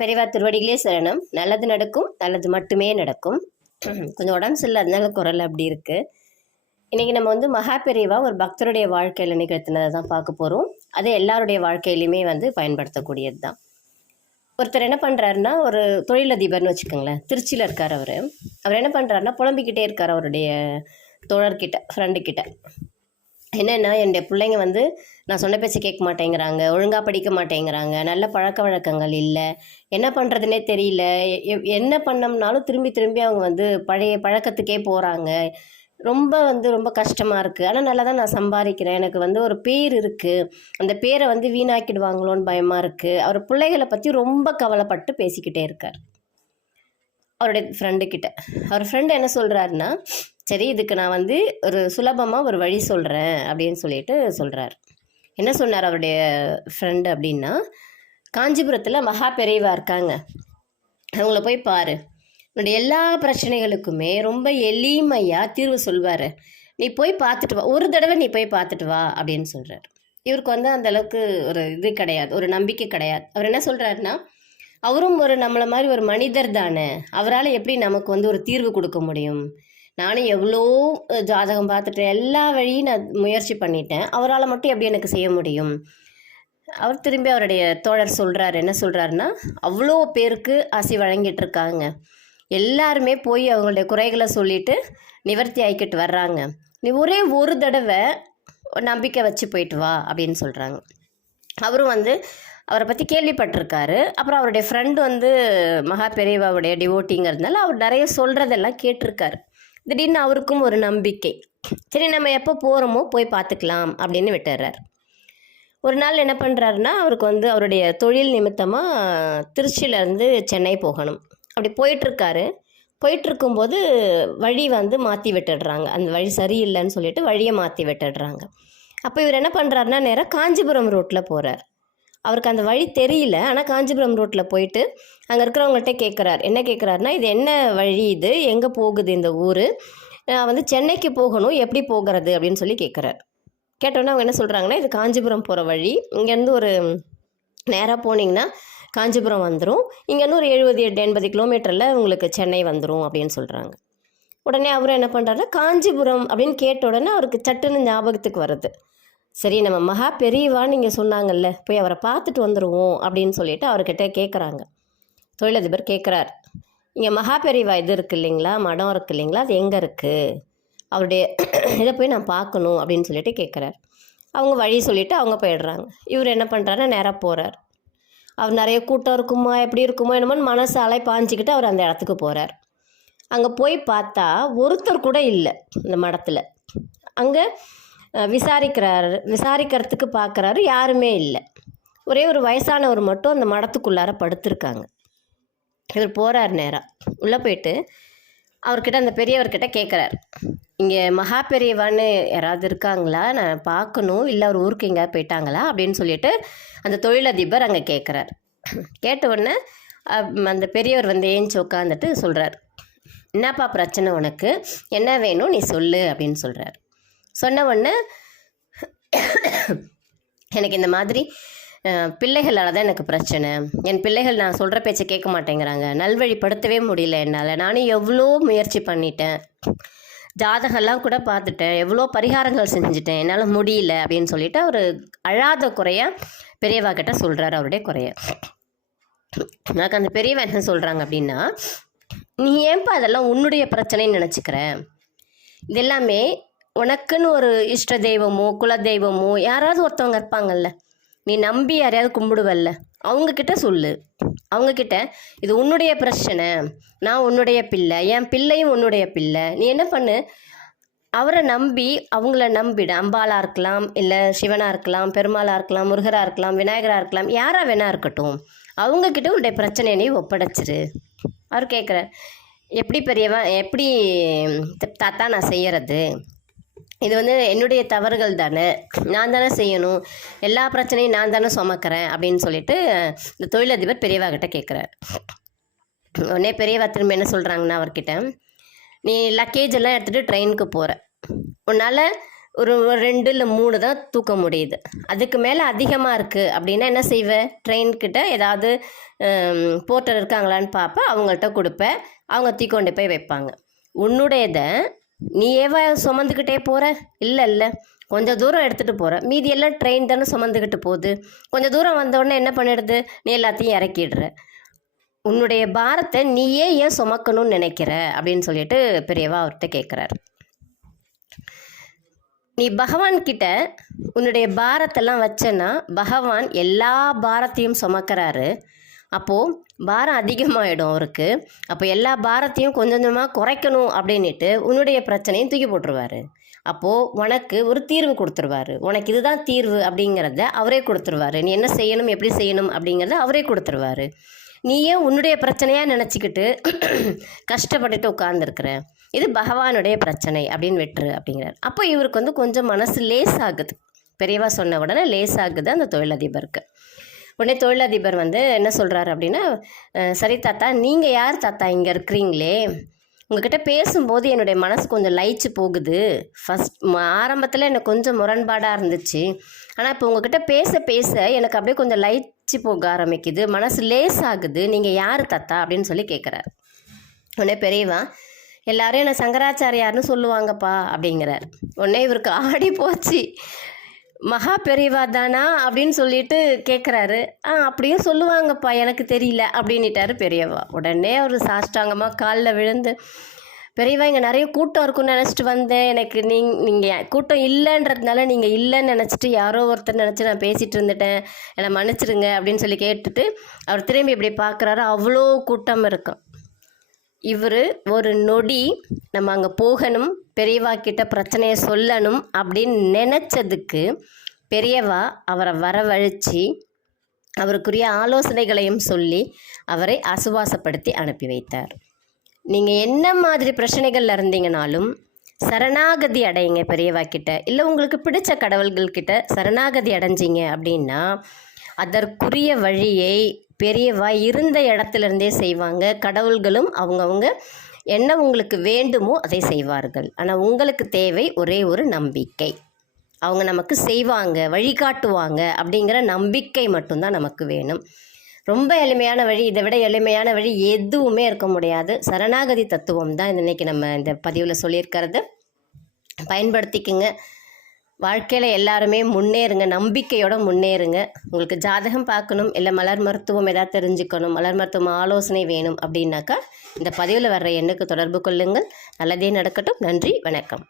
பெரியவா திருவடிகளே சரணம். நல்லது நடக்கும், நல்லது மட்டுமே நடக்கும். கொஞ்சம் உடம்பு சரியில்லை, அதனால குரல் அப்படி இருக்குது. இன்றைக்கி நம்ம வந்து மகா பெரியவா ஒரு பக்தருடைய வாழ்க்கையில் நிகழ்த்தினதை தான் பார்க்க போகிறோம். அது எல்லாருடைய வாழ்க்கையிலையுமே வந்து பயன்படுத்தக்கூடியது தான். ஒருத்தர் என்ன பண்ணுறாருன்னா, ஒரு தொழிலதிபர்னு வச்சுக்கோங்களேன், திருச்சியில் இருக்கார். அவர் என்ன பண்ணுறாருன்னா, புலம்பிக்கிட்டே இருக்கார் அவருடைய தோழர்கிட்ட, ஃப்ரெண்டுக்கிட்ட. என்னென்னா, என்னுடைய பிள்ளைங்க வந்து நான் சொன்ன பேச்சு கேட்க மாட்டேங்கிறாங்க, ஒழுங்காக படிக்க மாட்டேங்கிறாங்க, நல்ல பழக்க வழக்கங்கள் இல்லை, என்ன பண்ணுறதுனே தெரியல, என்ன பண்ணோம்னாலும் திரும்பி திரும்பி அவங்க வந்து பழைய பழக்கத்துக்கே போகிறாங்க, ரொம்ப கஷ்டமாக இருக்குது. ஆனால் நல்லா தான் நான் சம்பாதிக்கிறேன், எனக்கு வந்து ஒரு பேர் இருக்குது, அந்த பேரை வந்து வீணாக்கிடுவாங்களோன்னு பயமாக இருக்குது. அவர் பிள்ளைகளை பற்றி ரொம்ப கவலைப்பட்டு பேசிக்கிட்டே இருக்கார் அவருடைய ஃப்ரெண்டுக்கிட்ட. அவர் ஃப்ரெண்டு என்ன சொல்கிறாருன்னா, சரி இதுக்கு நான் வந்து ஒரு சுலபமாக ஒரு வழி சொல்கிறேன் அப்படின்னு சொல்லிட்டு சொல்கிறார். என்ன சொன்னார் அவருடைய ஃப்ரெண்டு அப்படின்னா, காஞ்சிபுரத்தில் மகா பெரியவா இருக்காங்க, அவங்கள போய் பாரு, உன்னுடைய எல்லா பிரச்சனைகளுக்குமே ரொம்ப எளிமையாக தீர்வு சொல்வார், நீ போய் பார்த்துட்டு வா, ஒரு தடவை நீ போய் பார்த்துட்டு வா அப்படின்னு சொல்கிறார். இவருக்கு வந்து அந்தளவுக்கு ஒரு இது கிடையாது, ஒரு நம்பிக்கை கிடையாது. அவர் என்ன சொல்கிறாருன்னா, அவரும் ஒரு நம்மளை மாதிரி ஒரு மனிதர் தானே, அவரால் எப்படி நமக்கு வந்து ஒரு தீர்வு கொடுக்க முடியும், நானும் எவ்வளோ ஜாதகம் பார்த்துட்டேன், எல்லா வழியும் நான் முயற்சி பண்ணிட்டேன், அவரால் மட்டும் எப்படி எனக்கு செய்ய முடியும். அவர் திரும்பி அவருடைய தோழர் சொல்கிறார், என்ன சொல்கிறாருன்னா, அவ்வளோ பேருக்கு ஆசி வழங்கிட்டு இருக்காங்க, எல்லாருமே போய் அவங்களுடைய குறைகளை சொல்லிட்டு நிவர்த்தி ஆகிக்கிட்டு வர்றாங்க, நீ ஒரே ஒரு தடவை நம்பிக்கை வச்சு போயிட்டு வா அப்படின்னு சொல்கிறாங்க. அவரும் வந்து அவரை பற்றி கேள்விப்பட்டிருக்காரு. அப்புறம் அவருடைய ஃப்ரெண்டு வந்து மகா பெரியவாவுடைய டிவோட்டிங்கிறதுனால அவர் நிறைய சொல்கிறதெல்லாம் கேட்டிருக்காரு. திடீர்னு அவருக்கும் ஒரு நம்பிக்கை, சரி நம்ம எப்போ போகிறோமோ போய் பார்த்துக்கலாம் அப்படின்னு விட்டுறார். ஒரு நாள் என்ன பண்ணுறாருன்னா, அவருக்கு வந்து அவருடைய தொழில் நிமித்தமாக திருச்சியிலேருந்து சென்னை போகணும். அப்படி போயிட்டுருக்காரு. போயிட்டுருக்கும்போது வழி வந்து மாற்றி விட்டுடுறாங்க, அந்த வழி சரியில்லைன்னு சொல்லிட்டு வழியை மாற்றி விட்டுடுறாங்க. அப்போ இவர் என்ன பண்ணுறாருன்னா, நேராக காஞ்சிபுரம் ரோட்டில் போகிறார். அவருக்கு அந்த வழி தெரியல, ஆனால் காஞ்சிபுரம் ரோட்டில் போயிட்டு அங்கே இருக்கிறவங்கள்ட்ட கேட்குறாரு. என்ன கேட்குறாருன்னா, இது என்ன வழி, இது எங்கே போகுது இந்த ஊர், நான் வந்து சென்னைக்கு போகணும், எப்படி போகிறது அப்படின்னு சொல்லி கேட்குறாரு. கேட்டோன்னே அவங்க என்ன சொல்கிறாங்கன்னா, இது காஞ்சிபுரம் போகிற வழி, இங்கேருந்து ஒரு நேராக போனீங்கன்னா காஞ்சிபுரம் வந்துடும், இங்கேருந்து ஒரு 70-80 கிலோமீட்டரில் உங்களுக்கு சென்னை வந்துடும் அப்படின்னு சொல்கிறாங்க. உடனே அவரும் என்ன பண்ணுறாருன்னா, காஞ்சிபுரம் அப்படின்னு கேட்ட உடனே அவருக்கு சட்டுன்னு ஞாபகத்துக்கு வருது, சரி நம்ம மகா பெரியவா நீங்கள் சொன்னாங்கல்ல, போய் அவரை பார்த்துட்டு வந்துடுவோம் அப்படின்னு சொல்லிட்டு அவர்கிட்ட கேட்குறாங்க. தொழிலதிபர் கேட்குறார், இங்கே மகா பெரியவா இது இருக்குது இல்லைங்களா, மடம் இருக்குது இல்லைங்களா, அது எங்கே இருக்குது, அவருடைய இதை போய் நான் பார்க்கணும் அப்படின்னு சொல்லிட்டு கேட்குறார். அவங்க வழி சொல்லிவிட்டு அவங்க போயிடுறாங்க. இவர் என்ன பண்ணுறாருன்னா, நேராக போகிறார். அவர் நிறைய கூட்டம் இருக்குமா எப்படி இருக்குமோ என்னமோன்னு மனசு அலை பாஞ்சிக்கிட்டு அவர் அந்த இடத்துக்கு போகிறார். அங்கே போய் பார்த்தா ஒருத்தர் கூட இல்லை இந்த மடத்தில். அங்கே விசாரிக்கிறதுக்கு பார்க்குறாரு, யாருமே இல்லை. ஒரே ஒரு வயசானவர் மட்டும் அந்த மடத்துக்குள்ளார படுத்திருக்காங்க. இவர் போகிறார், நேராக உள்ளே போயிட்டு அவர்கிட்ட, அந்த பெரியவர்கிட்ட கேட்குறார், இங்கே மகா பெரியவான்னு யாராவது இருக்காங்களா, நான் பார்க்கணும், இல்லை அவர் ஊருக்கு எங்கேயாவது போயிட்டாங்களா அப்படின்னு சொல்லிட்டு அந்த தொழிலதிபர் அங்கே கேட்குறார். கேட்ட உடனே அந்த பெரியவர் வந்து ஏஞ்சி உட்காந்துட்டு சொல்கிறார், என்னப்பா பிரச்சனை, உனக்கு என்ன வேணும் நீ சொல்லு அப்படின்னு சொல்கிறார். சொன்ன உடனே, எனக்கு இந்த மாதிரி பிள்ளைகளால் தான் எனக்கு பிரச்சனை, என் பிள்ளைகள் நான் சொல்கிற பேச்சை கேட்க மாட்டேங்கிறாங்க, நல்வழிப்படுத்தவே முடியல என்னால், நானும் எவ்வளோ முயற்சி பண்ணிட்டேன், ஜாதகம்லாம் கூட பார்த்துட்டேன், எவ்வளோ பரிகாரங்கள் செஞ்சுட்டேன், என்னால் முடியல அப்படின்னு சொல்லிட்டு அவர் அழாத குறையாக பெரியவா கிட்ட சொல்கிறார் அவருடைய குறைய. எனக்கு அந்த பெரியவா என்ன சொல்கிறாங்க அப்படின்னா, நீ ஏன்பா அதெல்லாம் உன்னுடைய பிரச்சனைன்னு நினச்சிக்கிற, இதெல்லாமே உனக்குன்னு ஒரு இஷ்ட தெய்வமோ குல தெய்வமோ யாராவது ஒருத்தவங்க இருப்பாங்கல்ல, நீ நம்பி யாரையாவது கும்பிடுவல்ல, அவங்கக்கிட்ட சொல்லு, அவங்கக்கிட்ட இது உன்னுடைய பிரச்சனை, நான் உன்னுடைய பிள்ளை, என் பிள்ளையும் உன்னுடைய பிள்ளை, நீ என்ன பண்ணு, அவரை நம்பி அவங்கள நம்பிடு, அம்பாலாக இருக்கலாம், இல்லை சிவனாக இருக்கலாம், பெருமாளாக இருக்கலாம், முருகராக இருக்கலாம், விநாயகராக இருக்கலாம், யாராக வேணா இருக்கட்டும், அவங்கக்கிட்ட உன்னுடைய பிரச்சனையை நீ ஒப்படைச்சிரு. அவர் கேட்குற, எப்படி பெரியவா, எப்படி தாத்தா நான் செய்கிறது, இது வந்து என்னுடைய தவறுகள் தானே, நான் தானே செய்யணும், எல்லா பிரச்சனையும் நான் தானே சுமக்கிறேன் அப்படின்னு சொல்லிட்டு இந்த தொழிலதிபர் பெரியவா கிட்ட கேட்குறார். உடனே பெரியவா திரும்ப என்ன சொல்கிறாங்கன்னா அவர்கிட்ட, நீ லக்கேஜ் எல்லாம் எடுத்துகிட்டு ட்ரெயினுக்கு போகிற, உன்னால் ஒரு 2 இல்லை 3 தான் தூக்க முடியுது. அதுக்கு மேலே அதிகமாக இருக்குது அப்படின்னா என்ன செய்வேன்? ட்ரெயின்கிட்ட ஏதாவது போர்ட்டர் இருக்காங்களான்னு பார்ப்பேன், அவங்கள்ட்ட கொடுப்பேன், அவங்க தூக்கொண்டு போய் வைப்பாங்க. உன்னுடையதை நீ ஏவா சுமந்துக்கிட்டே போகிற? இல்லை கொஞ்சம் தூரம் எடுத்துகிட்டு போகிற, மீதி எல்லாம் ட்ரெயின் தானே சுமந்துக்கிட்டு போகுது. கொஞ்சம் தூரம் வந்தோடனே என்ன பண்ணிடுது? நீ எல்லாத்தையும் இறக்கிடுற. உன்னுடைய பாரத்தை நீயே ஏன் சுமக்கணும்னு நினைக்கிற அப்படின்னு சொல்லிட்டு பெரியவா அவர்கிட்ட கேட்குறாரு. நீ பகவான்கிட்ட உன்னுடைய பாரத்தெல்லாம் வச்சேன்னா பகவான் எல்லா பாரத்தையும் சுமக்கிறாரு. அப்போது பாரம் அதிகமாகிடும் அவருக்கு. அப்போ எல்லா பாரத்தையும் கொஞ்சம் கொஞ்சமாக குறைக்கணும் அப்படின்ட்டு உன்னுடைய பிரச்சனையும் தூக்கி போட்டுருவார். அப்போது உனக்கு ஒரு தீர்வு கொடுத்துருவாரு. உனக்கு இதுதான் தீர்வு அப்படிங்கிறத அவரே கொடுத்துருவாரு. நீ என்ன செய்யணும், எப்படி செய்யணும் அப்படிங்கிறத அவரே கொடுத்துருவாரு. நீயே உன்னுடைய பிரச்சனையாக நினச்சிக்கிட்டு கஷ்டப்பட்டுட்டு உட்கார்ந்துருக்குற, இது பகவானுடைய பிரச்சனை அப்படின்னு விட்டுரு அப்படிங்கிறார். அப்போ இவருக்கு கொஞ்சம் மனசு லேசாகுது. பெரியவா சொன்ன உடனே லேசாகுது அந்த தொழிலதிபருக்கு. உடனே தொழிலதிபர் என்ன சொல்கிறாரு அப்படின்னா, சரி தாத்தா, நீங்கள் யார் தாத்தா இங்கே இருக்கிறீங்களே, உங்ககிட்ட பேசும்போது என்னுடைய மனசு கொஞ்சம் லயிச்சு போகுது. ஆரம்பத்தில் எனக்கு கொஞ்சம் முரண்பாடாக இருந்துச்சு, ஆனால் இப்போ உங்ககிட்ட பேச பேச எனக்கு அப்படியே கொஞ்சம் லயிச்சு போக ஆரம்பிக்குது, மனசு லேசாகுது. நீங்கள் யார் தாத்தா அப்படின்னு சொல்லி கேட்குறாரு. உடனே பெரியவா, எல்லாரும் என்னை சங்கராச்சாரியார்னு சொல்லுவாங்கப்பா அப்படிங்கிறார். உடனே இவருக்கு ஆடி போச்சு. மகா பெரியவா தானா அப்படின்னு சொல்லிட்டு கேட்குறாரு. அப்படியும் சொல்லுவாங்கப்பா, எனக்கு தெரியல அப்படின்ட்டாரு பெரியவா. உடனே அவர் சாஷ்டாங்கமாக காலில் விழுந்து, பெரியவா இங்கே நிறைய கூட்டம் இருக்குன்னு நினச்சிட்டு வந்தேன், எனக்கு நீங்கள் கூட்டம் இல்லைன்றதுனால நீங்கள் இல்லைன்னு நினச்சிட்டு யாரோ ஒருத்தர் நினச்சி நான் பேசிகிட்டு இருந்துட்டேன், என்னை மன்னிச்சிடுங்க அப்படின்னு சொல்லி கேட்டுட்டு அவர் திரும்பி இப்படி பார்க்குறாரு. அவ்வளோ கூட்டம் இருக்கும். இவர் ஒரு நொடி நம்ம அங்கே போகணும், பெரியவா கிட்ட பிரச்சனையை சொல்லணும் அப்படின்னு நினச்சதுக்கு பெரியவா அவரை வரவழைச்சி அவருக்குரிய ஆலோசனைகளையும் சொல்லி அவரை ஆசுவாசப்படுத்தி அனுப்பி வைத்தார். நீங்கள் என்ன மாதிரி பிரச்சனைகள் இருந்தீங்கனாலும் சரணாகதி அடையுங்க பெரியவா கிட்ட. இல்லை உங்களுக்கு பிடிச்ச கடவுள்கள்கிட்ட சரணாகதி அடைஞ்சிங்க அப்படின்னா அதற்குரிய வழியை பெரியவா இருந்த இடத்துலேருந்தே செய்வாங்க. கடவுள்களும் அவங்கவுங்க என்ன உங்களுக்கு வேண்டுமோ அதை செய்வார்கள். ஆனால் உங்களுக்கு தேவை ஒரே ஒரு நம்பிக்கை. அவங்க நமக்கு செய்வாங்க, வழிகாட்டுவாங்க அப்படிங்கிற நம்பிக்கை மட்டும்தான் நமக்கு வேணும். ரொம்ப எளிமையான வழி, இதை விட எளிமையான வழி எதுவுமே இருக்க முடியாது. சரணாகதி தத்துவம் தான் இன்றைக்கி நம்ம இந்த பதிவில் சொல்லியிருக்கிறது. பயன்படுத்திக்குங்க. வாழ்க்கையில் எல்லாருமே முன்னேறுங்க, நம்பிக்கையோடு முன்னேறுங்க. உங்களுக்கு ஜாதகம் பார்க்கணும், இல்லை மலர் மருத்துவம் ஏதாவது தெரிஞ்சுக்கணும், மலர் மருத்துவம் ஆலோசனை வேணும் அப்படின்னாக்கா இந்த பதிவில் வர்ற எண்ணுக்கு தொடர்பு கொள்ளுங்கள். நல்லதே நடக்கட்டும். நன்றி, வணக்கம்.